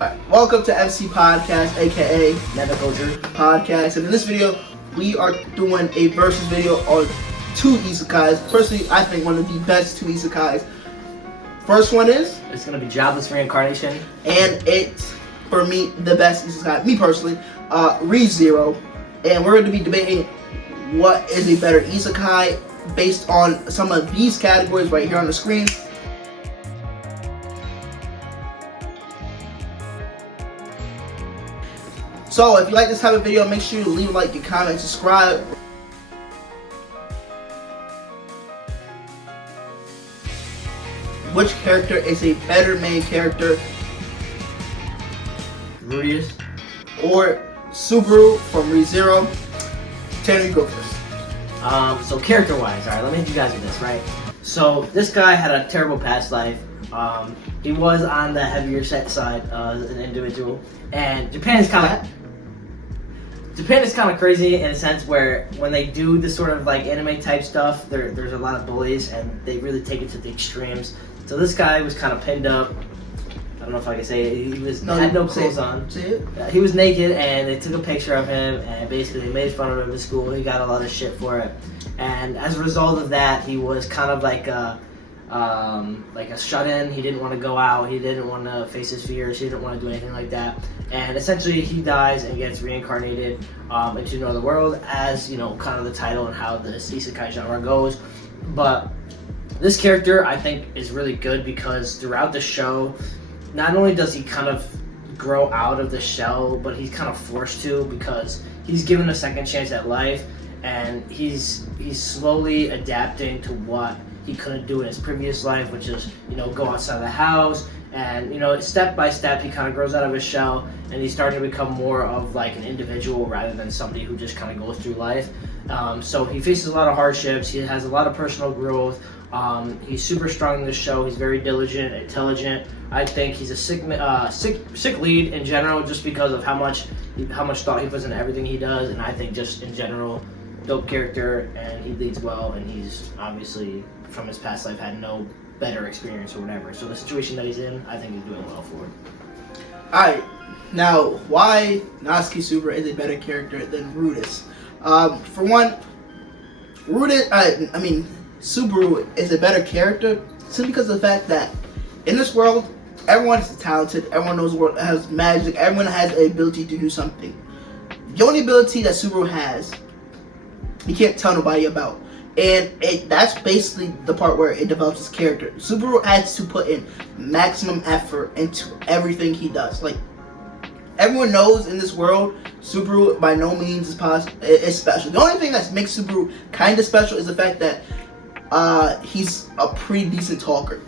Alright, welcome to MCpodcast, aka Never Culture Podcast. And in this video, we are doing a versus video on two isekais. Personally, I think one of the best two isekais. First one is... It's going to be Jobless, Reincarnation. And it's, for me, the best isekai. Me personally, ReZero. And we're going to be debating what is a better isekai based on some of these categories right here on the screen. So, if you like this type of video, make sure you leave a like, your comment, subscribe. Which character is a better main character? Rudius. Or Subaru from ReZero? Tanner, you go first. So character-wise, alright, let me hit you guys with this, right? So, this guy had a terrible past life. He was on the heavier set side as an individual. And Japan is kind of crazy in a sense where when they do this sort of like anime type stuff, there's a lot of bullies and they really take it to the extremes. So this guy was kind of pinned up. I don't know if I can say it. Had no clothes on. He was naked and they took a picture of him and basically they made fun of him at school. He got a lot of shit for it. And as a result of that, he was kind of like a shut-in. He didn't want to go out. He didn't want to face his fears. He didn't want to do anything like that. And essentially, he dies and gets reincarnated into another world, as you know, kind of the title and how this isekai genre goes. But this character, I think, is really good because throughout the show, not only does he kind of grow out of the shell, but he's kind of forced to because he's given a second chance at life, and he's slowly adapting to what he couldn't do in his previous life, which is, you know, go outside of the house. And, you know, step by step, he kind of grows out of his shell, and he's starting to become more of like an individual rather than somebody who just kind of goes through life. So he faces a lot of hardships. He has a lot of personal growth. He's super strong in the show. He's very diligent, intelligent. I think he's a sick lead in general, just because of how much thought he puts into everything he does. And I think just in general, dope character, and he leads well, and he's obviously from his past life had no better experience or whatever. So the situation that he's in, I think he's doing well for it. Alright, now why Natsuki Subaru is a better character than Rudius? For one, Subaru is a better character simply because of the fact that in this world, everyone is talented, everyone knows the world has magic, everyone has the ability to do something. The only ability that Subaru has, he can't tell nobody about. And that's basically the part where it develops his character. Subaru has to put in maximum effort into everything he does. Like, everyone knows in this world, Subaru by no means is special. The only thing that makes Subaru kind of special is the fact that he's a pretty decent talker.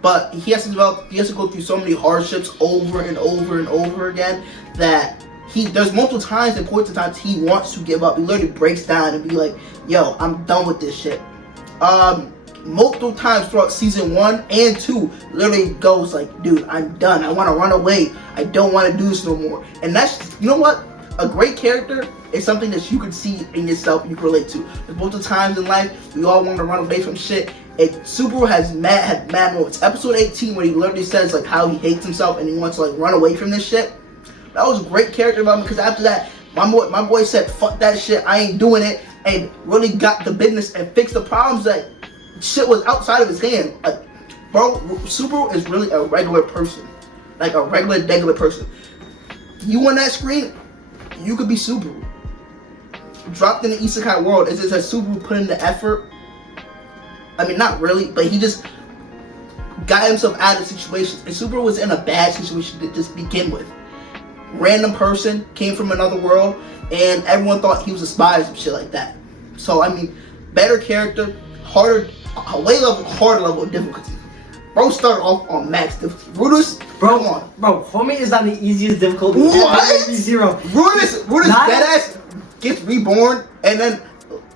But he has to go through so many hardships over and over and over again that there's multiple times and points of times he wants to give up. He literally breaks down and be like, yo, I'm done with this shit. Multiple times throughout season 1 and 2, literally goes like, dude, I'm done. I want to run away. I don't want to do this no more. And that's, you know what? A great character is something that you can see in yourself, you can relate to. There's multiple times in life, we all want to run away from shit. And Subaru had mad moments. Episode 18, where he literally says like how he hates himself and he wants to like run away from this shit. That was a great character development because after that, my boy said, fuck that shit, I ain't doing it, and really got the business and fixed the problems that shit was outside of his hand. Like, bro, Subaru is really a regular person. Like a regular person. You on that screen, you could be Subaru. Dropped in the isekai world, is it that Subaru put in the effort? I mean, not really, but he just got himself out of situations. And Subaru was in a bad situation to just begin with. Random person, came from another world, and everyone thought he was a spy or some shit like that. So, I mean, better character, harder level of difficulty. Bro started off on max difficulty. Rudius, bro, come on. Bro, homie is on the easiest difficulty. What? Zero. Rudius deadass gets reborn, and then,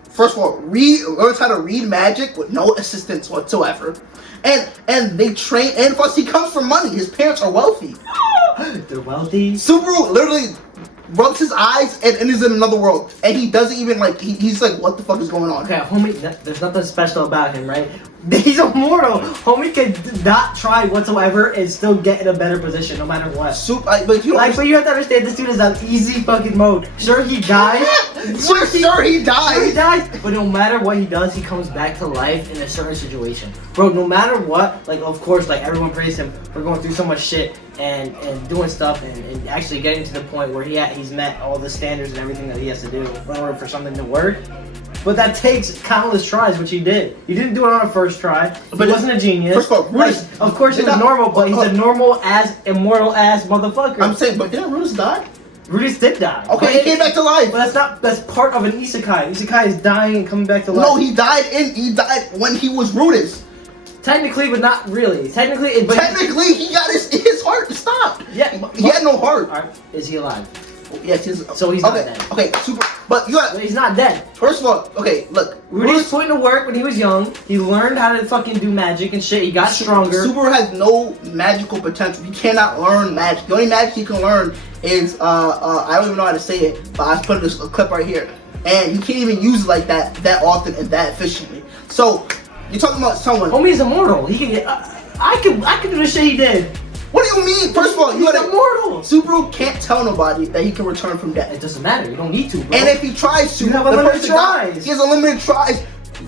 first of all, learns how to read magic with no assistance whatsoever. And they train, and plus he comes from money. His parents are wealthy. They're wealthy. Subaru literally rubs his eyes and is in another world, and he doesn't even like. He's like, what the fuck is going on? Okay, homie, there's nothing special about him, right? He's immortal. Homie can not try whatsoever and still get in a better position no matter what. But you but you have to understand, this dude is on easy fucking mode. Sure, he dies. Sure, he dies. Sure, he dies. But no matter what he does, he comes back to life in a certain situation. Bro, no matter what, like, of course, like, everyone praised him for going through so much shit and doing stuff and actually getting to the point where he's met all the standards and everything that he has to do in order for something to work. But that takes countless tries, which he did. He didn't do it on a first try. But he wasn't a genius. First of all, like, of course he was normal, but he's a normal ass, immortal ass motherfucker. I'm saying, but didn't Rudis die? Rudis did die. Okay, he came back to life. But that's part of an isekai. Isekai is dying and coming back to life. No, he died when he was Rudis. Technically, but not really. Technically, he got his heart stopped. Yeah, he had no heart. Is he alive? Yes, so he's not dead. Okay, super. But he's not dead. First of all, okay, look. Rudy's put into work when he was young. He learned how to fucking do magic and shit. He got stronger. Super has no magical potential. He cannot learn magic. The only magic he can learn is I don't even know how to say it, but I put this clip right here, and he can't even use it like that often and that efficiently. So you're talking about someone. Homie's immortal. He can get. I can do the shit he did. What do you mean? First of all, he's immortal. Subaru can't tell nobody that he can return from death. It doesn't matter. You don't need to, bro. And if he tries to, you have unlimited tries. He has unlimited tries.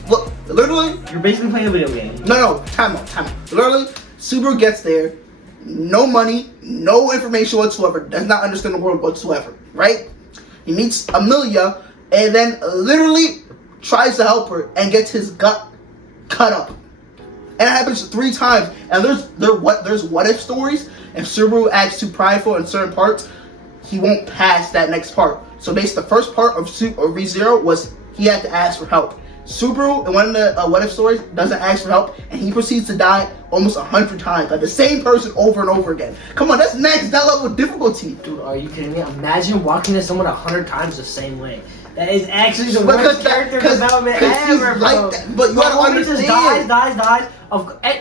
Look, literally. You're basically playing a video game. No, time out. Literally, Subaru gets there, no money, no information whatsoever, does not understand the world whatsoever, right? He meets Amelia, and then literally tries to help her and gets his gut cut up. And it happens 3 times. And there's what if stories. If Subaru acts too prideful in certain parts, he won't pass that next part. So basically, the first part of ReZero was he had to ask for help. Subaru in one of the what if stories doesn't ask for help, and he proceeds to die almost 100 times by the same person over and over again. Come on, that's next that level of difficulty. Dude, are you kidding me? Imagine walking to someone 100 times the same way. That is actually the worst character development ever, bro. Like that. But you gotta understand. Dies.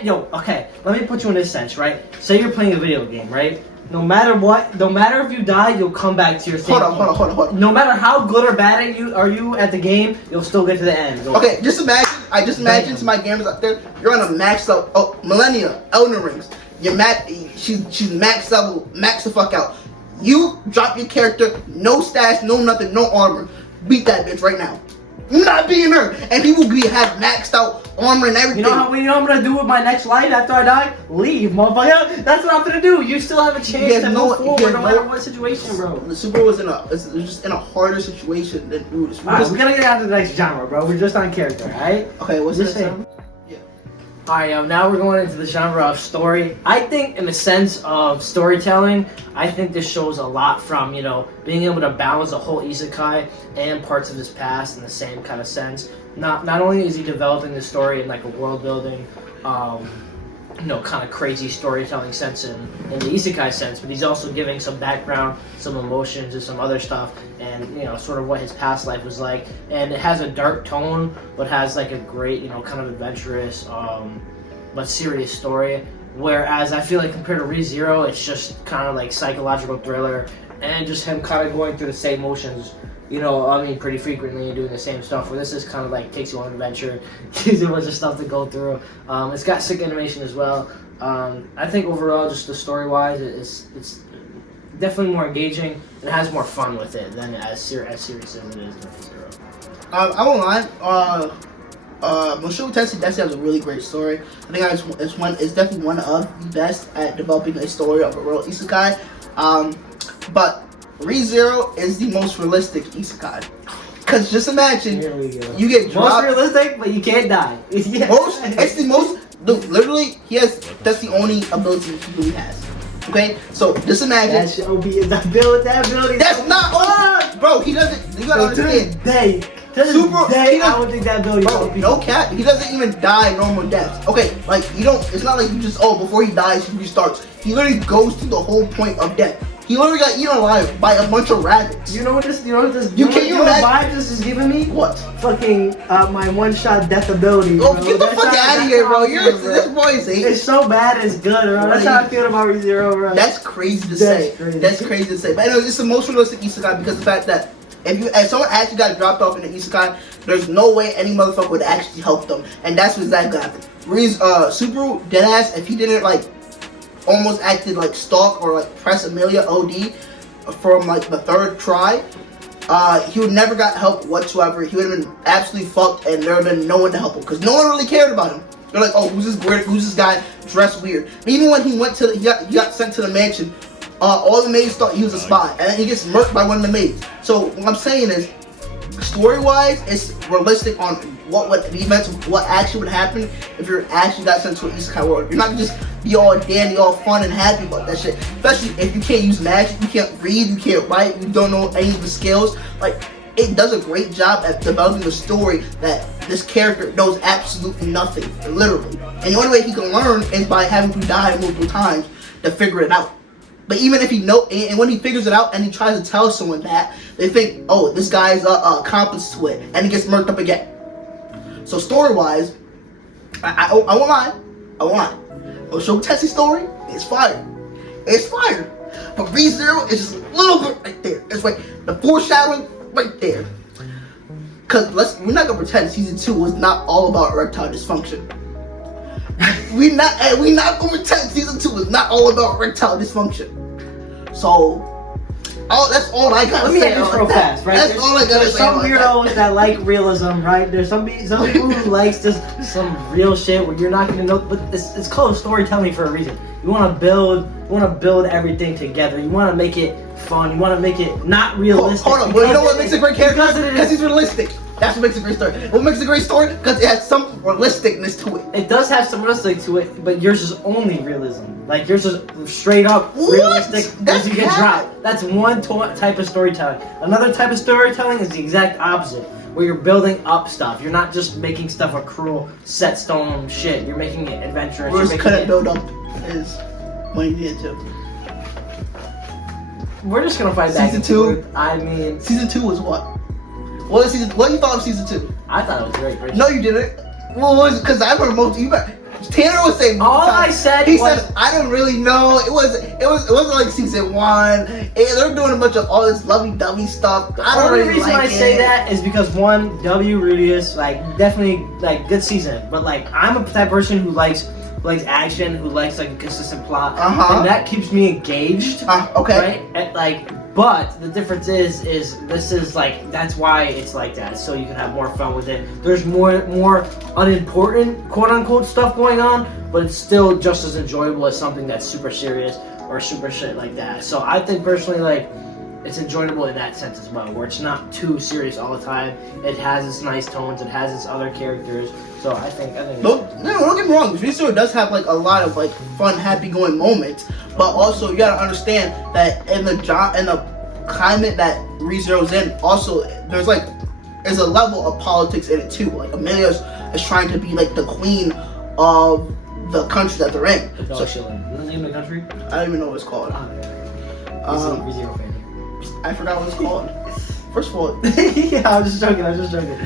Yo, okay, let me put you in this sense, right? Say you're playing a video game, right? No matter what, no matter if you die, you'll come back to your same point. Hold on. No matter how good or bad at the game, you'll still get to the end. Okay, just imagine. I just imagine to my gamers out there, you're on a max level. Oh, Millennia, Elden Rings. You're she's max level, max the fuck out. You drop your character, no stats, no nothing, no armor. Beat that bitch right now. I'm not beating her, and he will have maxed out armor and everything. You know what I'm gonna do with my next life after I die? Leave, motherfucker. That's what I'm gonna do. You still have a chance to move forward no matter what situation, bro. The Super was just in a harder situation than Brutus. Alright, we gotta get out to the next genre, bro. We're just on character, alright? Okay, what's this genre? Alright, now we're going into the genre of story. I think in the sense of storytelling, I think this shows a lot from, being able to balance a whole isekai and parts of his past in the same kind of sense. Not only is he developing the story in like a world building, kind of crazy storytelling sense in the isekai sense, but he's also giving some background, some emotions, and some other stuff, and sort of what his past life was like. And it has a dark tone, but has like a great, kind of adventurous, but serious story. Whereas I feel like compared to ReZero, it's just kind of like psychological thriller, and just him kind of going through the same motions. Pretty frequently and doing the same stuff. Where this is kind of like takes you on an adventure, gives you a bunch of stuff to go through. It's got sick animation as well. I think overall, just the story-wise, it's definitely more engaging and has more fun with it than as serious as it is in ReZero. I won't lie. Mushoku Tensei has a really great story. I think it's definitely one of the best at developing a story of a real isekai. But ReZero is the most realistic isekai. Cause just imagine you get dropped. Most realistic, but you can't die. It's the most. Dude, literally, that's the only ability he really has. Okay, so just imagine. That should be that ability. That's not all, bro. He doesn't. You gotta understand. To this day, I don't think that ability. Bro, no cap. He doesn't even die normal deaths. Okay, like you don't. It's not like you just before he dies he restarts. He literally goes through the whole point of death. He literally got eaten alive by a bunch of rabbits. You know what this? You know what this? You can you what imagine? vibe this is giving me? What? Fucking my one-shot death ability. Oh, bro. get the That's fuck how- out of here, bro. that's how I You're feel, bro. this boy is eight. It's so bad, it's good, bro. That's how I feel about ReZero, bro. That's crazy to That's say. crazy. That's crazy to say. But anyways, it's the most realistic isekai because of the fact that if someone actually got dropped off in the isekai, there's no way any motherfucker would actually help them, and that's what exactly happened. Subaru deadass, if he didn't like almost acted like stalk or like press Amelia OD from like the third try, he would never got help whatsoever. He would have been absolutely fucked, and there would have been no one to help him because no one really cared about him. They're like, oh, who's this guy dressed weird? But even when he went to he got sent to the mansion, all the maids thought he was a spy, and then he gets murked by one of the maids. So what I'm saying is, story-wise, it's realistic on the events of what actually would happen if you actually got sent to an isekai world. You're not gonna just be all dandy, all fun and happy about that shit. Especially if you can't use magic, you can't read, you can't write, you don't know any of the skills. Like, it does a great job at developing a story that this character knows absolutely nothing, literally. And the only way he can learn is by having to die multiple times to figure it out. But even if he and when he figures it out and he tries to tell someone that, they think, oh, this guy's accomplice to it, and he gets murked up again. So story-wise, I won't lie. Osho Tessie's story is fire. It's fire. But ReZero is just a little bit right there. It's like the foreshadowing right there. Cause we're not gonna pretend season 2 was not all about erectile dysfunction. we not gonna pretend season 2 was not all about erectile dysfunction. So, that's all I gotta Let me say. hit this real fast, right? That's all I gotta There's say. some about weirdos that like realism, right? There's some people who likes just some real shit where you're not gonna know, but it's called storytelling for a reason. You wanna build everything together. You wanna make it fun. You wanna make it not realistic. Hold on, well, you know what makes a great character? Because he's realistic. That's what makes a great story. What makes a great story? Because it has some realisticness to it. It does have some realistic to it, but yours is only realism. Like yours is straight up realistic. That's as you get dropped. That's one type of storytelling. Another type of storytelling is the exact opposite, where you're building up stuff. You're not just making stuff a cruel set stone shit. You're making it adventurous. Whereas couldn't build up is when you needed to. We're just gonna fight back. Season 2. I mean, season 2 was what? What you thought of season 2? I thought it was great. Right? No, you didn't. Well, because I remember most. Tanner was saying. I said he said I don't really know. It wasn't like season 1. They're doing a bunch of all this lovey-dovey stuff. I don't really like it. The only reason I say that is because one, W. Rudius, like definitely like good season, but like I'm a type of person who likes action, who likes like a consistent plot, and that keeps me engaged. Okay. Right? And, like, but the difference is this is like that's why it's like that, so you can have more fun with it. There's more unimportant quote unquote stuff going on, but it's still just as enjoyable as something that's super serious or super shit like that. So I think personally, like, it's enjoyable in that sense as well, where it's not too serious all the time. It has its nice tones. It has its other characters. So I think. Don't get me wrong. ReZero does have like a lot of like fun, happy going moments, but also you gotta understand that in the climate that ReZero's in, also there's a level of politics in it too. Like Amelia is trying to be like the queen of the country that they're in. The dog shilling. What's the name of the country? I don't even know what it's called. ReZero fan. I forgot what it's called. First of all, yeah, I'm just joking.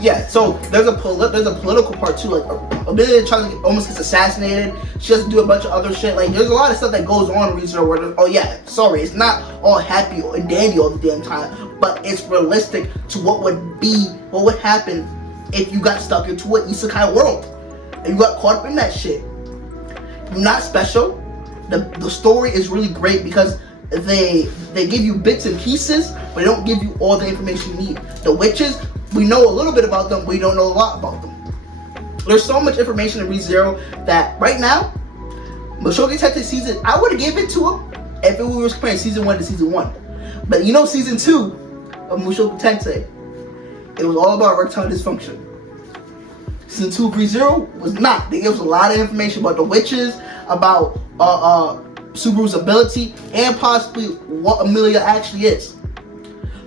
yeah. So there's a political part too. Like Amelia almost gets assassinated. She has to do a bunch of other shit. Like there's a lot of stuff that goes on in ReZero where it's not all happy and dandy all the damn time, but it's realistic to what would happen if you got stuck into an isekai world and you got caught up in that shit. You're not special. The story is really great because they give you bits and pieces, but they don't give you all the information you need. The witches, we know a little bit about them, we don't know a lot about them. There's so much information in ReZero that right now, Mushoku Tensei season, I would have given it to him if we were comparing season 1 to season 1. But you know season 2 of Mushoku Tensei, it was all about erectile dysfunction. Season 2 of ReZero was not. They gave us a lot of information about the witches, about Subaru's ability, and possibly what Amelia actually is.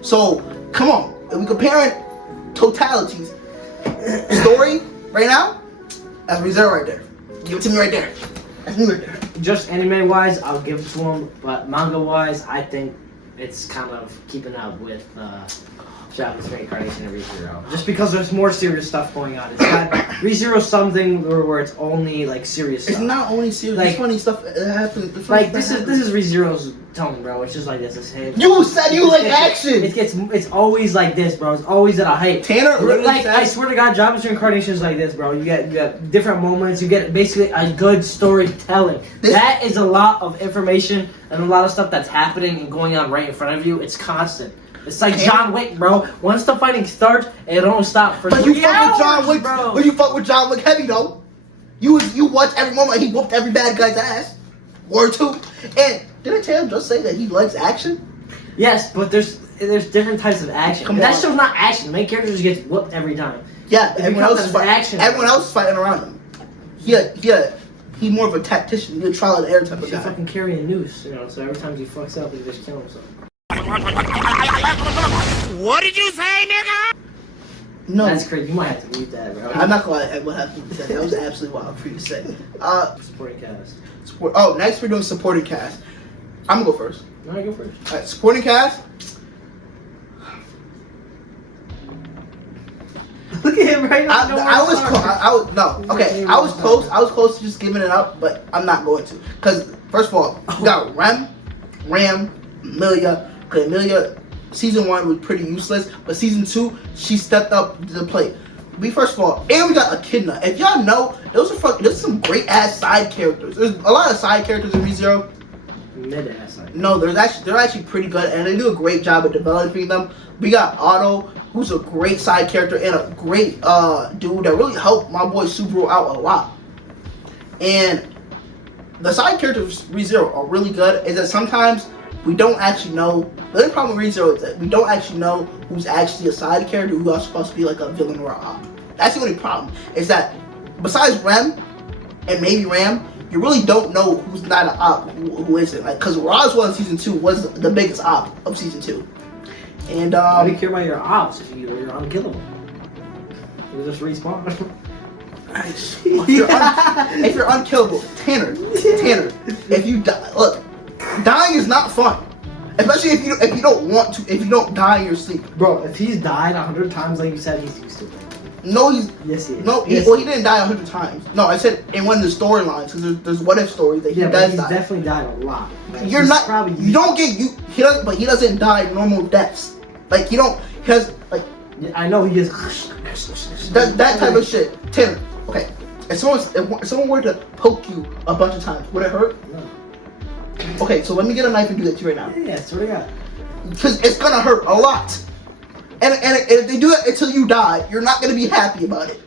So, come on. If we comparing totalities, story right now, that's ReZero right there. Give it to me right there. That's me right there. just anime wise, I'll give it to him. But manga wise, I think it's kind of keeping up with Jobless, Reincarnation, and ReZero. Just because there's more serious stuff going on. It's got ReZero something where it's only like serious stuff. It's not only serious. Like, it's funny stuff that happens. Like this is ReZero's tone, bro. It's just like this. It's him. You said you like action. It's always like this, bro. It's always at a height. Tanner, like I swear to God, Jobless Reincarnation is like this, bro. You get different moments. You get basically a good storytelling. That is a lot of information and a lot of stuff that's happening and going on right in front of you. It's constant. It's like John Wick, bro. Once the fighting starts, it don't stop for 3 hours, John Wick, bro. But you fuck with John Wick heavy though. You watch every moment and he whooped every bad guy's ass. Or two. And didn't Taylor just say that he likes action? Yes, but there's different types of action. That show's not action. The main character just gets whooped every time. Yeah, everyone else is action. Everyone else is fighting around him. Yeah. He's more of a tactician. He's a trial and error type of He's guy. fucking carrying a noose, you know. So every time he fucks up, he just kills himself. What did you say, nigga? No. That's crazy. You might have to mute that, bro. I'm not gonna lie. What happened to that? That was absolutely wild for you to say. Supporting cast. Next we're doing supporting cast. I'm gonna go first. No, you go first. All right, supporting cast. Look at him right now. I was close. I was close to just giving it up, but I'm not going to. Because first of all, we got Ram, Amelia. Okay, Amelia, season 1 was pretty useless, but season 2 she stepped up to the plate. First of all, and we got Echidna. If y'all know, there's some great ass side characters. There's a lot of side characters in ReZero. Mid-ass. No, they're actually pretty good, and they do a great job of developing them. We got Otto, who's a great side character and a great dude that really helped my boy Subaru out a lot. And the side characters of ReZero are really good. Is that sometimes we don't actually know. The only problem with ReZero is that we don't actually know who's actually a side character, who else supposed to be like a villain or a op. That's the only problem. Is that besides Rem and maybe Ram, you really don't know who's not an op, who isn't. Like, because Roswell in season 2 was the biggest op of season 2. And why do you care about your ops if you're unkillable? You just respawn. If you're unkillable, Tanner, if you die, look, dying is not fun. Especially if you don't want to, if you don't die in your sleep. Bro, if he's died 100 times like you said, he's stupid. No, Yes, he is. No, yes, he didn't die 100 times. No, I said in one of the storylines, because there's what if stories that he does he's die. definitely died a lot. Like, He doesn't die normal deaths. Like he has like. I know he just. That type of shit. Tanner, okay. If someone were to poke you a bunch of times, would it hurt? No. Okay, so let me get a knife and do that to you right now. Yeah, swear to God. Because it's gonna hurt a lot. And if they do it until you die, you're not gonna be happy about it.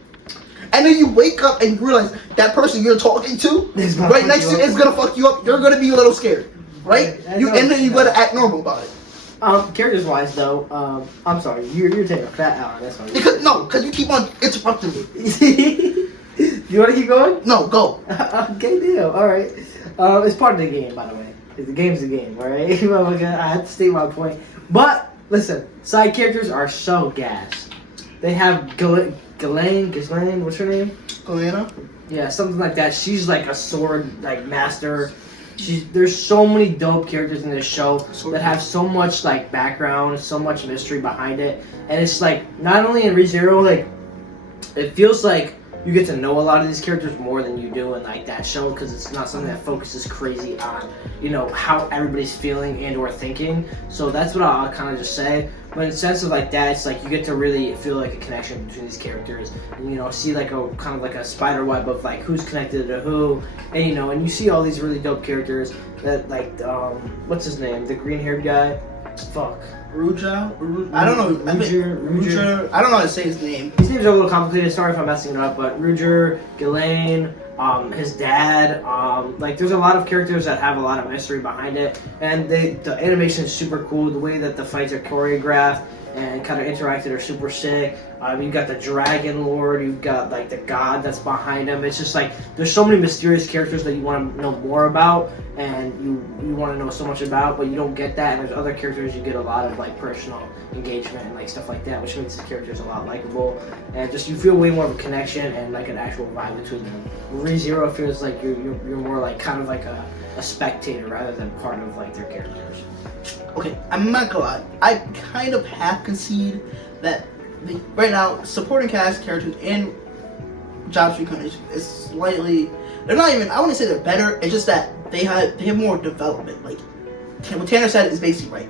And then you wake up and you realize that person you're talking to right next to you is gonna fuck you up. You're gonna be a little scared, right? And then you gotta act normal about it. Characters wise though, I'm sorry, you're taking a fat hour. That's why. Because you keep on interrupting me. You want to keep going? No, go. Okay, deal. All right. It's part of the game, by the way. The game's a game, all right? I had to state my point. But listen, side characters are so gas. They have Ghislaine, what's her name? Galena? Yeah, something like that. She's like a sword like master. There's so many dope characters in this show that have so much like background, so much mystery behind it, and it's like not only in ReZero, like it feels like you get to know a lot of these characters more than you do in like that show, because it's not something that focuses crazy on, you know, how everybody's feeling and or thinking. So that's what I'll kind of just say. But in the sense of like that, it's like you get to really feel like a connection between these characters, and you know, see like a kind of like a spider web of like who's connected to who, and you know, and you see all these really dope characters that like what's his name, the green haired guy, fuck. Ruja? I don't know. Ruja. I don't know how to say his name. His names are a little complicated. Sorry if I'm messing it up, but Ruger, Ghislaine, his dad, like there's a lot of characters that have a lot of mystery behind it, and the animation is super cool. The way that the fights are choreographed, and kind of interacted are super sick. You've got the Dragon Lord, you've got like the god that's behind him. It's just like there's so many mysterious characters that you want to know more about, and you want to know so much about, but you don't get that. And there's other characters you get a lot of like personal engagement and like stuff like that, which makes the characters a lot likable, and just you feel way more of a connection and like an actual vibe between them. ReZero feels like you're more like kind of like a spectator rather than part of like their characters. Okay, I'm not gonna lie. I kind of half concede that right now supporting cast characters in Jobless Reincarnation is slightly. They're not even. I wouldn't say they're better. It's just that they have more development. Like what Tanner said is basically right.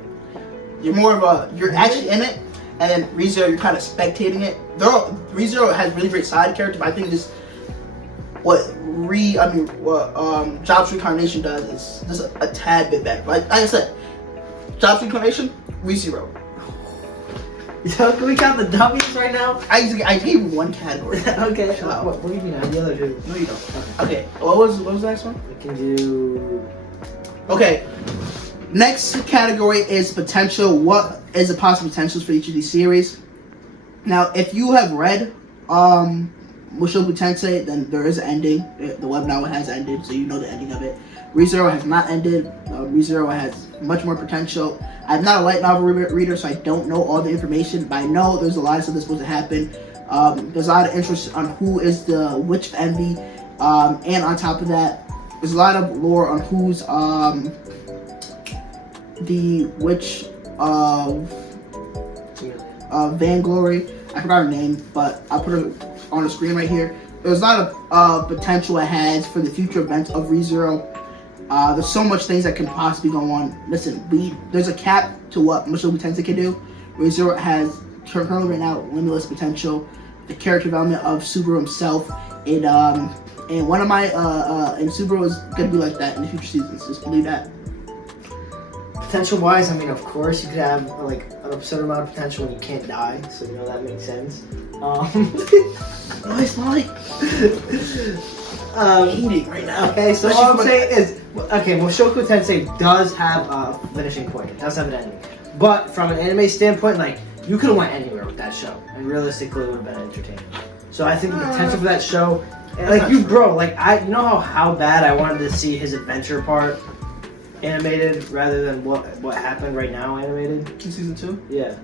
You're more of a. You're actually in it, and then ReZero you're kind of spectating it. ReZero has really great side characters, but I think just what Jobless Reincarnation does is just a tad bit better. Like I said, Jobless Reincarnation, ReZero. So can we count the W's right now? I gave you one category. Okay. What do you mean? I have the other two. No, you don't. Okay. What was the next one? We can do. Okay. Next category is potential. What is the possible potentials for each of these series? Now, if you have read Mushoku Tensei, then there is an ending. The web novel has ended, so you know the ending of it. ReZero has not ended. ReZero has much more potential. I'm not a light novel reader, so I don't know all the information, but I know there's a lot of stuff that's supposed to happen. There's a lot of interest on who is the Witch of Envy, and on top of that, there's a lot of lore on who's the Witch of Vainglory. I forgot her name, but I'll put her on the screen right here. There's a lot of potential it has for the future events of ReZero. There's so much things that can possibly go on. Listen, there's a cap to what Mushoku Tensei can do. ReZero has currently right now limitless potential. The character development of Subaru himself, and one of my and Subaru is gonna be like that in the future seasons. Just believe that. Potential wise, I mean, of course, you could have like an absurd amount of potential when you can't die, so you know that makes sense. Nice, Mike. Eating right now. Okay, so all I'm saying is, okay, Mushoku Tensei does have a finishing point. It does have an ending, but from an anime standpoint, like you could have went anywhere with that show, and realistically, it would have been entertaining. So I think the potential for that show, like you, bro, like you know how bad I wanted to see his adventure part animated rather than what happened right now animated in season 2. Yeah.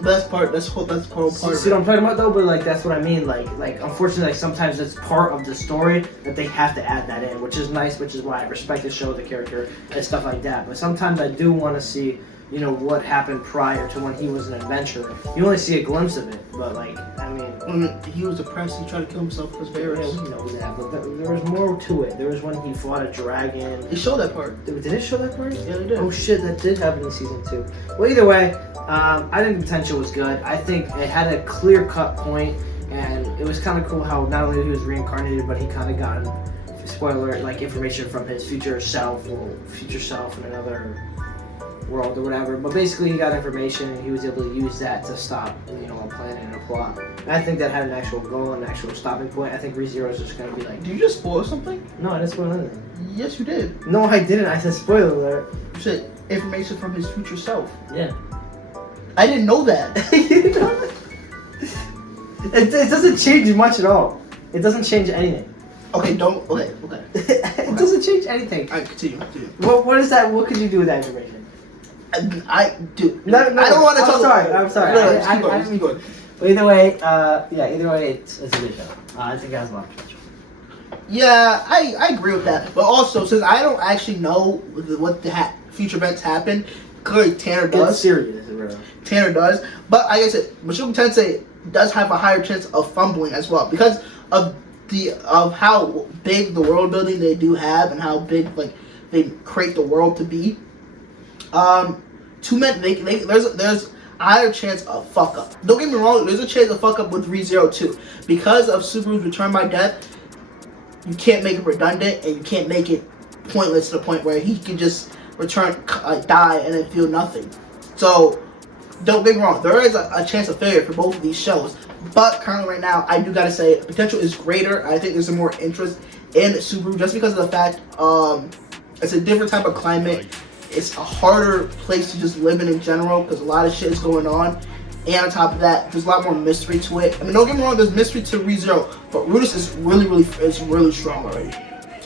That's part. That's part See what I'm talking about though, but like that's what I mean. Like unfortunately, like sometimes it's part of the story that they have to add that in, which is nice, which is why I respect the show, the character, and stuff like that. But sometimes I do want to see, you know, what happened prior to when he was an adventurer. You only see a glimpse of it, but like I mean, when he was depressed, he tried to kill himself because virus. Yeah, we know that, but there was more to it. There was when he fought a dragon. They showed that part. Did it show that part? Yeah, they did. Oh shit, that did happen in season 2. Well, either way. I think the potential was good. I think it had a clear-cut point, and it was kind of cool how not only he was reincarnated, but he kind of got, spoiler, like information from his future self in another world or whatever. But basically, he got information, and he was able to use that to stop, you know, a plan and a plot. And I think that had an actual goal, an actual stopping point. I think ReZero is just gonna be like. Did you just spoil something? No, I didn't spoil anything. Yes, you did. No, I didn't. I said spoiler alert. You said information from his future self. Yeah. I didn't know that. It doesn't change much at all. It doesn't change anything. Okay, don't. Okay. It doesn't change anything. Alright, continue. What is that? What could you do with that information? I do. No, I don't want to talk. I'm sorry. No, keep going. But either way, it's a good show. I think it has a lot of potential. Yeah, I agree with that. But also, since I don't actually know what the future events happen, clearly Tanner does. It's serious, really. Tanner does. But like I said, Mushoku Tensei does have a higher chance of fumbling as well because of how big the world building they do have and how big like they create the world to be. There's a higher chance of fuck up. Don't get me wrong, there's a chance of fuck up with ReZero too. Because of Subaru's return by death, you can't make it redundant and you can't make it pointless to the point where he can just return, die, and then feel nothing. So, don't get me wrong, there is a chance of failure for both of these shows. But currently right now, I do gotta say, the potential is greater. I think there's more interest in Subaru just because of the fact it's a different type of climate. it's a harder place to just live in general because a lot of shit is going on. And on top of that, there's a lot more mystery to it. I mean, don't get me wrong, there's mystery to ReZero, but Rudis is really strong already.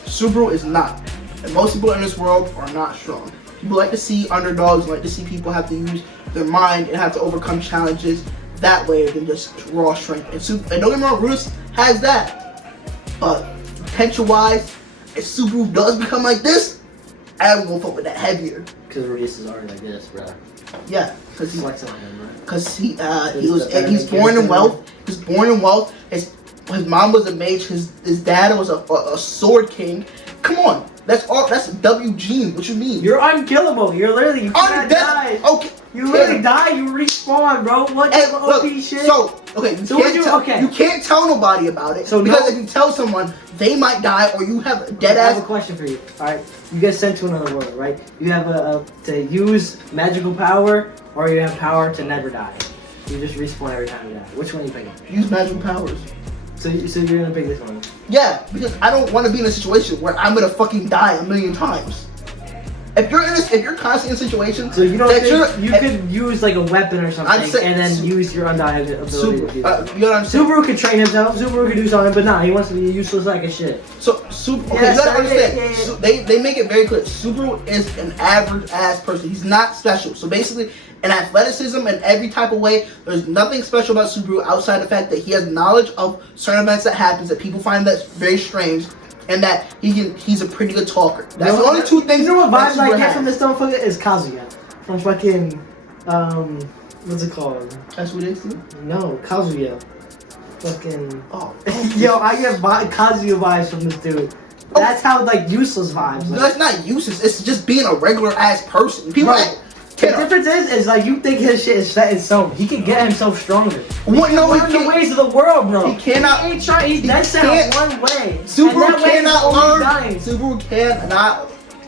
Subaru is not. And most people in this world are not strong. People like to see underdogs, like to see people have to use their mind and have to overcome challenges that way than just raw strength. And don't get me wrong, Rudis has that. But potential-wise, if Subaru does become like this, everyone will fuck with that heavier. Because Rudis is already like this, bro. Yeah, because he's he's born in wealth. He's born in wealth. His mom was a mage. His dad was a sword king. Come on, that's all. That's W gene. What you mean? You're unkillable. You're literally you can't die. Okay, you literally die. You respawn, bro. What the OP shit? You can't tell nobody about it. So because if you tell someone, they might die, or you have a dead ass. I have a question for you. All right, you get sent to another world, right? You have to use magical power, or you have power to never die. You just respawn every time you die. Which one are you picking? Use magical powers. So you're gonna pick this one? Yeah, because I don't want to be in a situation where I'm gonna fucking die a million times. If you're constantly in situations, so you don't think you could use like a weapon or something, and then use your undying ability to do that. You know what I'm saying? Subaru could train himself. Subaru could do something, but nah, he wants to be useless like a shit. So you gotta understand. They make it very clear. Subaru is an average ass person. He's not special. So basically, in athleticism and every type of way, there's nothing special about Subaru outside the fact that he has knowledge of certain events that happens that people find that's very strange, and that he's a pretty good talker. That's the only two things. You know what vibes I get from this motherfucker is Kazuya from fucking what's it called? That's what it is. No, Kazuya. Fucking yo, I get Kazuya vibes from this dude. That's how like useless vibes. No, it's not useless. It's just being a regular ass person. People. The difference is like you think his shit is set in stone. He can get himself stronger. What? No, he learn can't. The ways of the world, bro. He cannot. He's dead set on one way. Subaru cannot learn. Subaru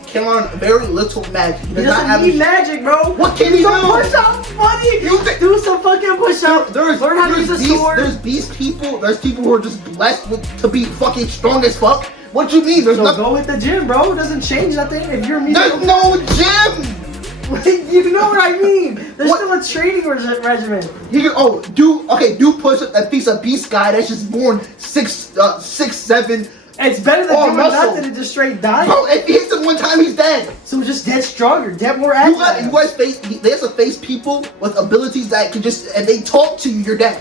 can learn very little magic. He doesn't need magic, bro. What can he do? Push up, buddy. Do some fucking push up. Learn how to use a sword. There's these people. There's people who are just blessed to be fucking strong as fuck. What you mean? Go with the gym, bro. It doesn't change nothing if you're me. There's no gym. You know what I mean? There's still a training regimen. Do push up that piece of beast guy that's just born 6'7". It's better than doing nothing and just straight dying. Bro, if he hits him one time, he's dead. So just get stronger, get more agile. They have to face people with abilities that can just, and they talk to you, you're dead.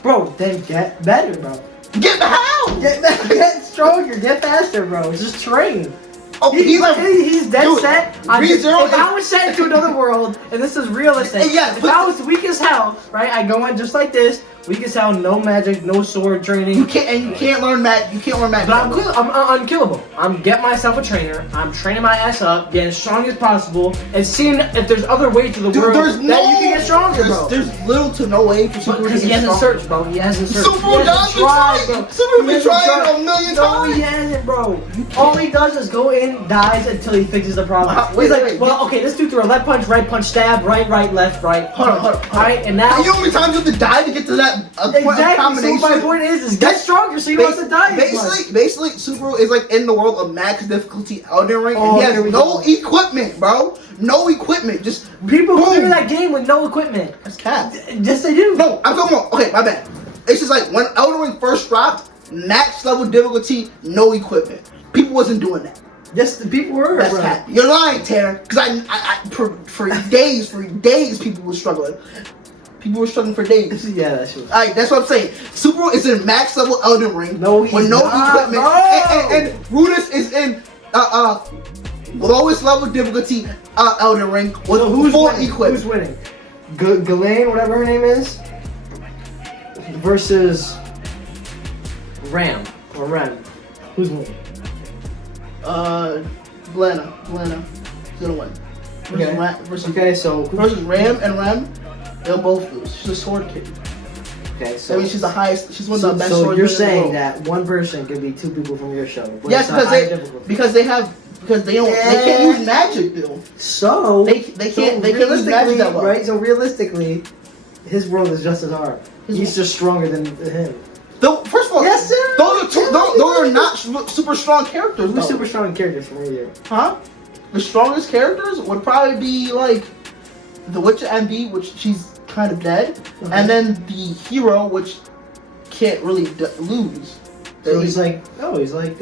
Bro, then get better, bro. Get the hell? Get stronger, get faster, bro. Just train. Oh, he's dead set. If I was sent to another world, and this is realistic, if I was weak as hell, right, I go in just like this, weak as hell, no magic, no sword training. You can't learn magic. You can't learn magic. But I'm unkillable. I'm getting myself a trainer. I'm training my ass up, getting as strong as possible, and seeing if there's other ways to the world that you can get stronger, bro. There's little to no way for Subaru to get because he hasn't searched, bro. He hasn't searched. Subaru does try, bro. Subaru been trying a million times. No, he hasn't, bro. All he does is go in, dies until he fixes the problem. He's like, well, okay, let's do through a left punch, right punch, stab, right, left, right. Hold on. Right, and now. You know how many times you have to die to get to that exactly. So my point is get stronger so you don't have to die. Basically, Subaru is like in the world of max difficulty Elden Ring, and he has no equipment, bro. No equipment. Just people clear that game with no equipment. That's cap. Yes, they do. No, I'm talking about. Okay, my bad. It's just like when Elden Ring first dropped, max level difficulty, no equipment. People wasn't doing that. Yes, the people were. That's cap. You're lying, Tanner. Because for days, people were struggling. People were struggling for days. Yeah, that's true. Alright, that's what I'm saying. Subaru is in max level Elden Ring with no equipment. And Rudis is in lowest level difficulty Elden Ring with full equipment. Who's winning? Ghislaine, whatever her name is, versus Ram. Who's winning? Glenna. She's gonna win. Versus Ram and Ram. They'll both lose. She's a sword kid. Okay, so I mean, she's the highest. She's one of the best. So you're saying that one person could be two people from your show? Yes, because they can't use magic, though. So they can't use magic that well. Right. So realistically, his world is just as hard. He's just stronger than him. Though, first of all, yes, sir. Those are not super strong characters. Who's super strong characters from you? Huh? the strongest characters would probably be like the Witcher MD, which she's kind of dead, and then the hero, which can't really lose. So he's like ReZero,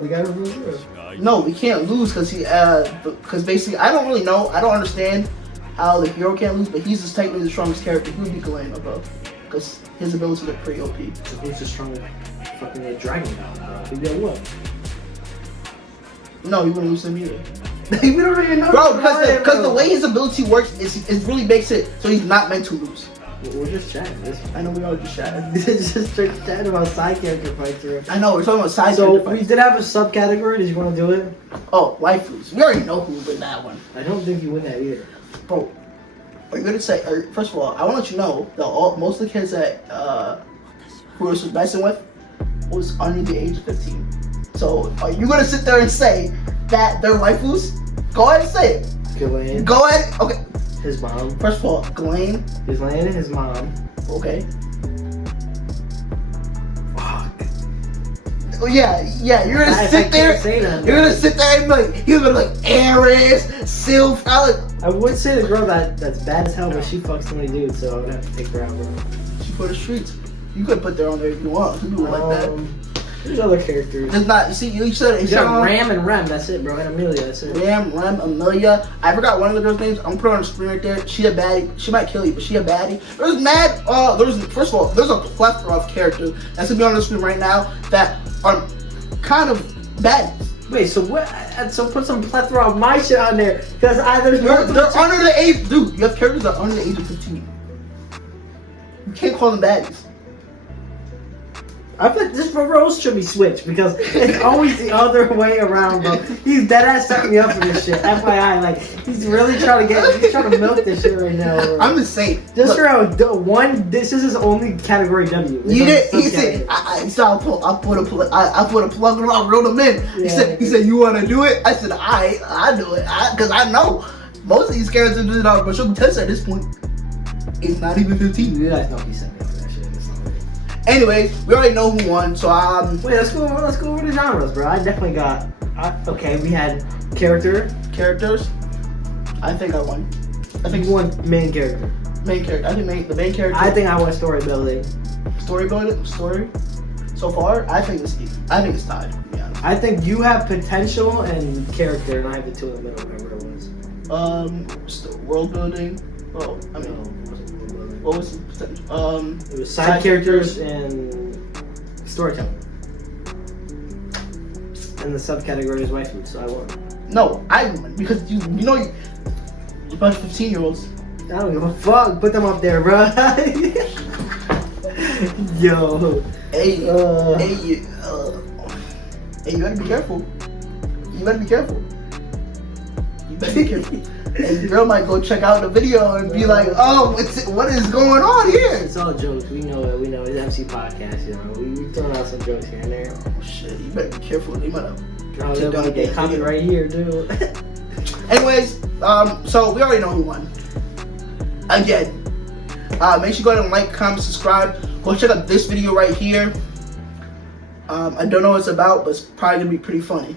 the guy from ReZero. No, he can't lose because basically I don't really know. I don't understand how the hero can't lose, but he's just technically the strongest character. He would be Galen above because his abilities are pretty OP. So who's the strongest fucking dragon now, bro? He'd be like what? No, he wouldn't lose him either. We don't even know. Bro, because the way his ability works is really makes it so he's not meant to lose. We're just chatting. I know we all just chatting. Just chatting about side character fights here. I know we're talking about side So character we fights. did have a subcategory. Did you want to do it? Oh, waifus. We already know who would win that one. I don't think you win that either. Bro, are you gonna say? First of all, I want to let you know that most of the kids that who was messing with was under the age of 15. So are you gonna sit there and say that they're waifus? Go ahead and say it. Ghislaine. Go ahead. Okay. His mom. First of all, Ghislaine. Ghislaine and his mom. Okay. Fuck. Oh yeah. You're gonna sit there. You're gonna sit there and be like, you're gonna like Ares, Sylph. I would say the girl that's bad as hell, but she fucks so many dudes, so I would have to take her out, bro. She for the streets. You could put her on there if you want. You do it like that. There's other characters. There's not. You see, you said You got Ram and Rem. That's it, bro. And Amelia. That's it. Rem, Amelia. I forgot one of the girls' names. I'm gonna put her on the screen right there. She a baddie. She might kill you, but she a baddie. There's mad. First of all, there's a plethora of characters that's gonna be on the screen right now that are kind of baddies. Wait, so what? So put some plethora of my shit on there, because there's They're under the age, dude. You have characters that are under the age of 15. You can't call them baddies. I think this roast should be switched because it's always the other way around, bro. He's dead ass setting me up for this shit. FYI, like he's really trying to milk this shit right now. Bro. I'm just saying. Just around one. This is his only category W. You did. He said, "I put a plug and I wrote him in." Yeah. He said, "You want to do it?" I said, "I do it," because I know most of these characters do it on Bashuk Test at this point. It's not even 15. You guys know he sent me up for that shit. Anyways, we already know who won, so Wait, let's go over the genres, bro. I definitely got. Okay, we had characters. I think I won. I think you won main character. Main character. I think the main character. I think I won story building. Story. So far, I think it's tied. To be honest. I think you have potential and character, and I have the two in the middle. Whatever it was. World building. Oh, I mean. What was the potential? It was side characters and storytelling. And the subcategory is waifu, so I won. No, I won because you know you're a bunch of 15-year-olds. I don't give a fuck. Put them up there, bro. Yo. Hey, you gotta be careful. You better be careful. And the girl might go check out the video and be like, "Oh, what is going on here?" It's all jokes. We know it. It's MCpodcast, you know. We throwing out some jokes here and there. Oh shit! You better be careful. They might have. They're about to get copy right here, dude. Anyways, so we already know who won. Again, make sure you go ahead and like, comment, subscribe. Go check out this video right here. I don't know what it's about, but it's probably gonna be pretty funny.